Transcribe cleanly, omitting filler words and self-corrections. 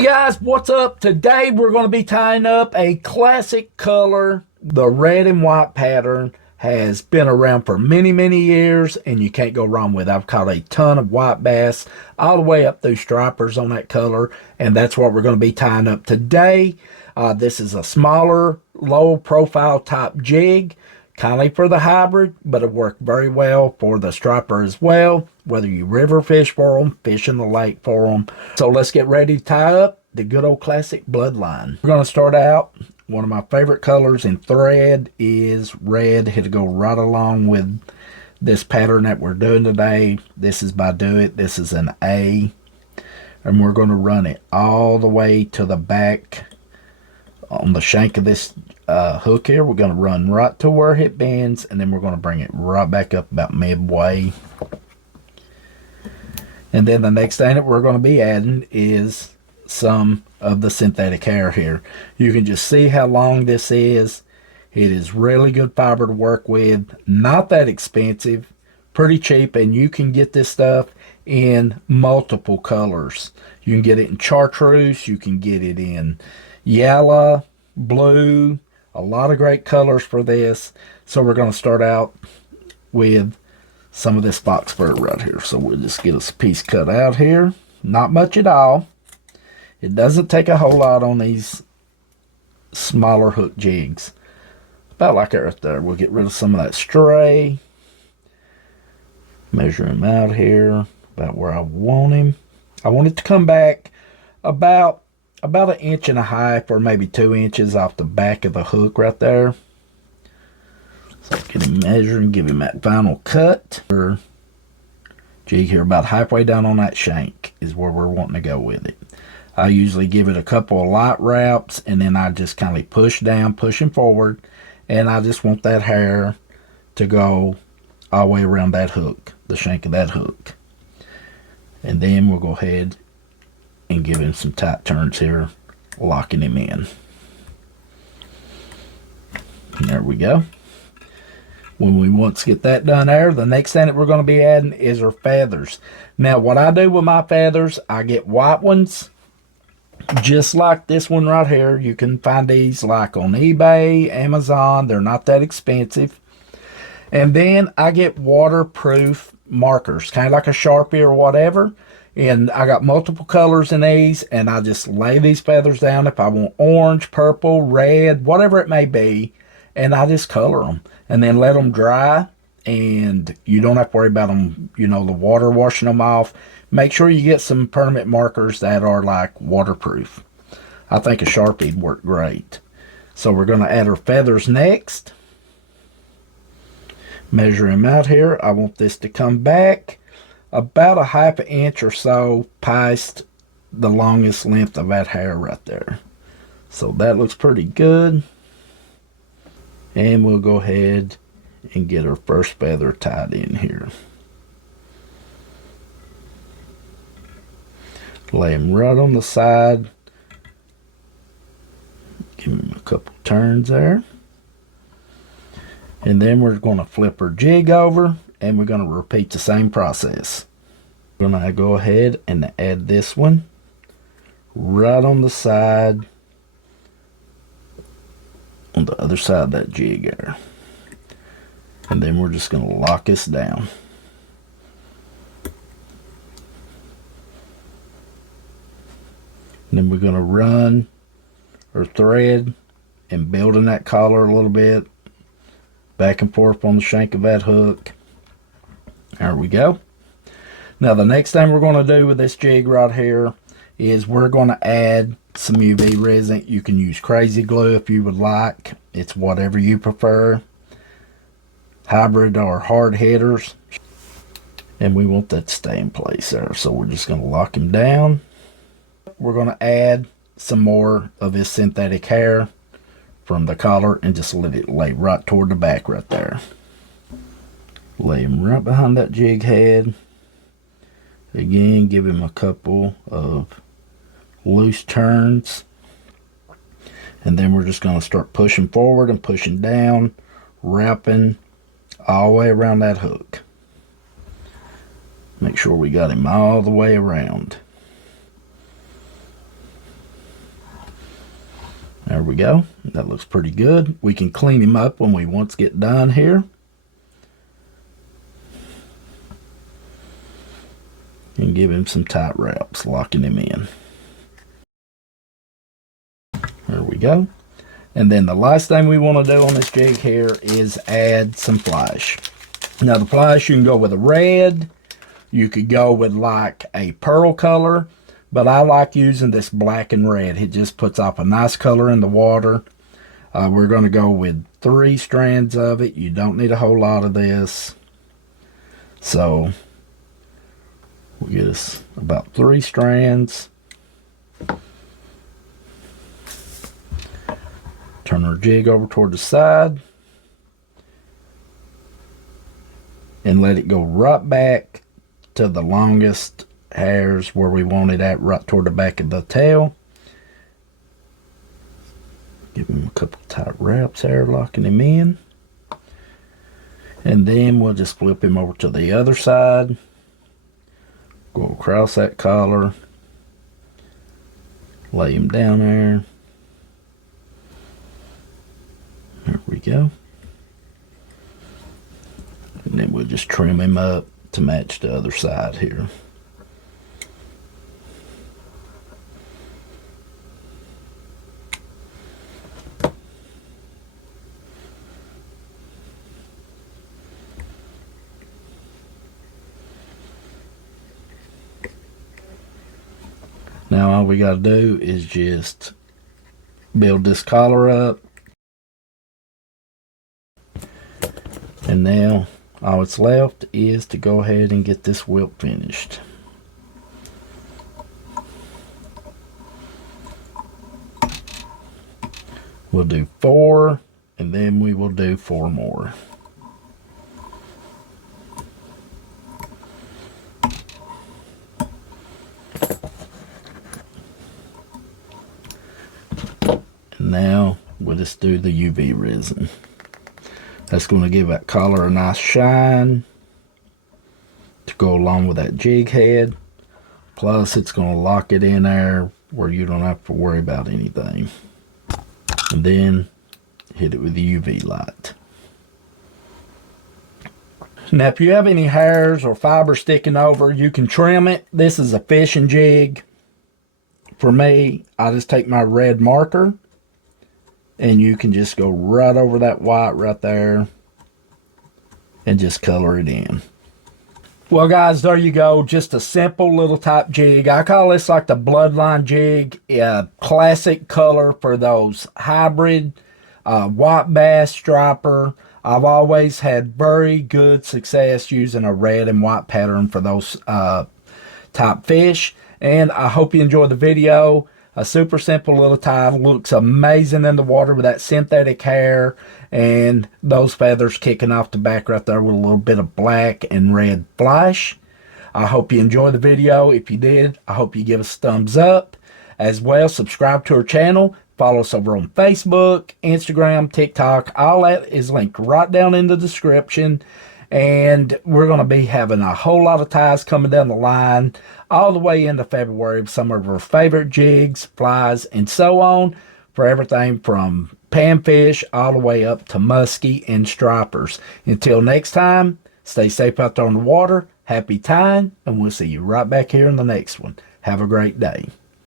Hey guys, what's up? Today we're going to be tying up a classic color. The red and white pattern has been around for many years and you can't go wrong with it. I've caught a ton of white bass all the way up through stripers on that color, and that's what we're going to be tying up today. This is a smaller, low profile type jig, kindly for the hybrid, but it worked very well for the striper as well, whether you river fish for them, fish in the lake for them. So let's get ready to tie up the good old classic bloodline. We're going to start out, one of my favorite colors in thread is red. It'll go right along with this pattern that we're doing today. This is by Do It. This is an A, and we're going to run it all the way to the back on the shank of this hook here. We're going to run right to where it bends, and then we're going to bring it right back up about midway. And then the next thing that we're going to be adding is some of the synthetic hair here. You can just see how long this is. It is really good fiber to work with, not that expensive, pretty cheap, and you can get this stuff in multiple colors. You can get it in chartreuse, you can get it in yellow, blue, a lot of great colors for this. So we're going to start out with some of this fox fur right here. So we'll just get us a piece cut out here. Not much at all. It doesn't take a whole lot on these smaller hook jigs. About like that right there. We'll get rid of some of that stray. Measure him out here about where I want him. I want it to come back about 1.5 inches or maybe 2 inches off the back of the hook right there. So get him measured and give him that final cut. Jig here about halfway down on that shank is where we're wanting to go with it. I usually give it a couple of light wraps, and then I just kind of push down, pushing forward, and I just want that hair to go all the way around that hook, the shank of that hook. And then we'll go ahead and give him some tight turns here, locking him in. There we go. When we once get that done there, the next thing that we're going to be adding is our feathers. Now, what I do with my feathers, I get white ones, just like this one right here. You can find these like on eBay, Amazon. They're not that expensive. And then I get waterproof markers, kind of like a Sharpie or whatever. And I got multiple colors in these, and I just lay these feathers down if I want orange, purple, red, whatever it may be, and I just color them and then let them dry, and you don't have to worry about them, you know, the water washing them off. Make sure you get some permanent markers that are like waterproof. I think a Sharpie would work great. So we're going to add our feathers next. Measure him out here. I want this to come back about 1/2 inch or so past the longest length of that hair right there. So that looks pretty good. And we'll go ahead and get our first feather tied in here. Lay him right on the side. Give him a couple turns there. And then we're going to flip our jig over, and we're going to repeat the same process. We're going to go ahead and add this one right on the side, on the other side of that jig there. And then we're just going to lock this down. And then we're going to run our thread and building that collar a little bit, back and forth on the shank of that hook. There we go. Now the next thing we're going to do with this jig right here is we're going to add some UV resin. You can use crazy glue if you would like. It's whatever you prefer. Hybrid or hard hitters. And we want that to stay in place there. So we're just going to lock him down. We're going to add some more of his synthetic hair from the collar and just let it lay right toward the back right there. Lay him right behind that jig head. Again, give him a couple of loose turns, and then we're just going to start pushing forward and pushing down, wrapping all the way around that hook. Make sure we got him all the way around. There we go. That looks pretty good. We can clean him up when we once get done here. And give him some tight wraps, locking him in. There we go. And then the last thing we want to do on this jig here is add some flash. Now the flash, you can go with a red. You could go with like a pearl color. But I like using this black and red. It just puts off a nice color in the water. We're going to go with 3 strands of it. You don't need a whole lot of this. So we'll get us about 3 strands. Turn our jig over toward the side. And let it go right back to the longest hairs where we want it at, right toward the back of the tail. Give him a couple tight wraps there, locking him in. And then we'll just flip him over to the other side. Go across that collar. Lay him down there. There we go. And then we'll just trim him up to match the other side here. Now all we got to do is just build this collar up. And now all it's left is to go ahead and get this whelp finished. We'll do 4 and then we will do 4 more. Now we'll just do the UV resin. That's going to give that collar a nice shine to go along with that jig head. Plus it's going to lock it in there where you don't have to worry about anything. And then hit it with the UV light. Now if you have any hairs or fiber sticking over, you can trim it. This is a fishing jig. For me, I just take my red marker and you can just go right over that white right there and just color it in. Well guys, there you go. Just a simple little type jig. I call this like the bloodline jig. A classic color for those hybrid white bass striper. I've always had very good success using a red and white pattern for those type fish. And I hope you enjoyed the video. A super simple little tie. Looks amazing in the water with that synthetic hair and those feathers kicking off the back right there with a little bit of black and red flash. I hope you enjoyed the video. If you did, I hope you give us a thumbs up. As well, subscribe to our channel. Follow us over on Facebook, Instagram, TikTok. All that is linked right down in the description. And we're going to be having a whole lot of ties coming down the line all the way into February with some of our favorite jigs, flies, and so on, for everything from panfish all the way up to muskie and stripers. Until next time, stay safe out there on the water, happy tying, and we'll see you right back here in the next one. Have a great day.